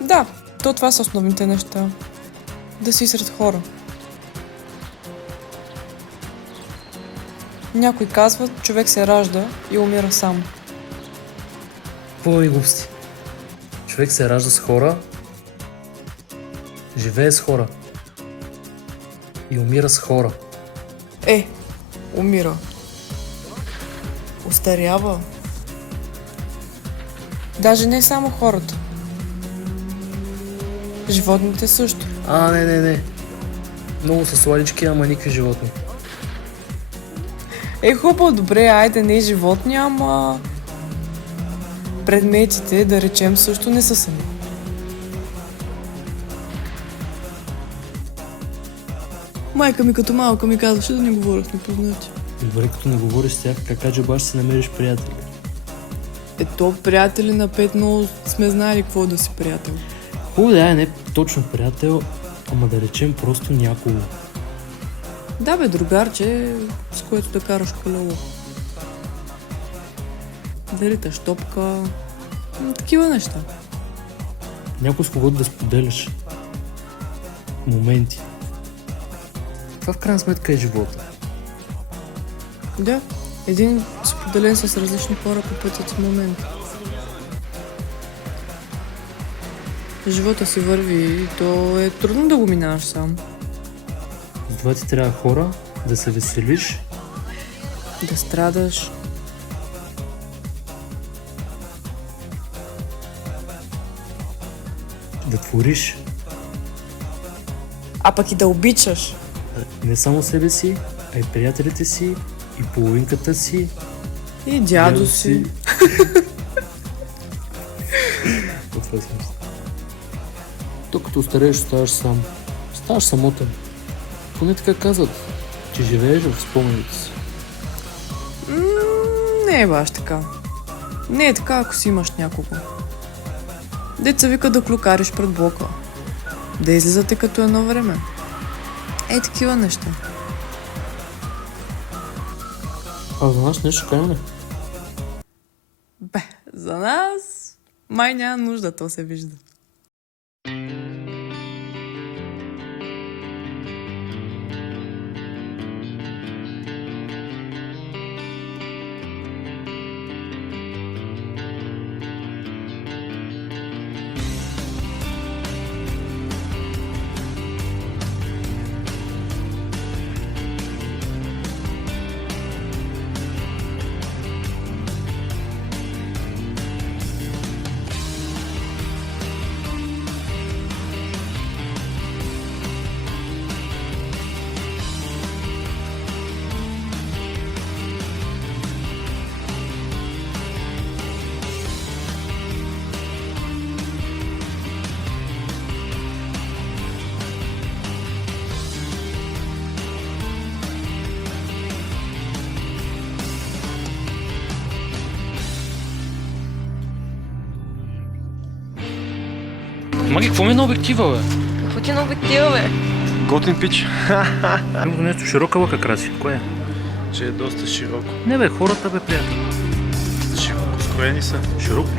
Да, това са основните неща. Да си сред хора. Някой казва, човек се ражда и умира сам. Пълни глупости. Човек се ражда с хора, живее с хора и умира с хора. Умира. Остарява. Даже не само хората. Животните също. Не. Много са сладички, ама никакви животни. Хубаво, добре, айде не животни, ама предметите, да речем, също не са сами. Майка ми като малка ми казваше да не говоря с непознати. Добре, като не говориш с тях, как джаба ще си намериш приятели? Приятели на 5, но сме знали какво да си приятел. Да, не точно приятел, ама да речем просто някого. Да бе, другарче, с което да караш колело. Да риташ топка, такива неща. Някой с когото да споделяш моменти. Това в крайна сметка е живота. Да, един споделен с различни хора по пътя ти момент. Живота си върви и то е трудно да го минаваш сам. Затова ти трябва хора, да се веселиш, да страдаш, да твориш. А пък и да обичаш. Не само себе си, а и приятелите си, и половинката си, и дядо си. Това си мисля. То като остарееш, ставаш сам. Ставаш самотен. Поне така казват, че живееш в спомените си. Не е баш така. Не е така, ако си имаш някого. Деца вика да клюкариш пред блока. Да излизате като едно време. Такива неща. А за нас нещо кажем ли? За нас май няма нужда, то се вижда. Маги, какво ми е на обектива, бе? Какво ти на обектива, бе? Готин пич. Имам нещо широка лъка краси. Кое е? Че е доста широко. Не бе, хората бе, приятели. Широко скроени са. Широко?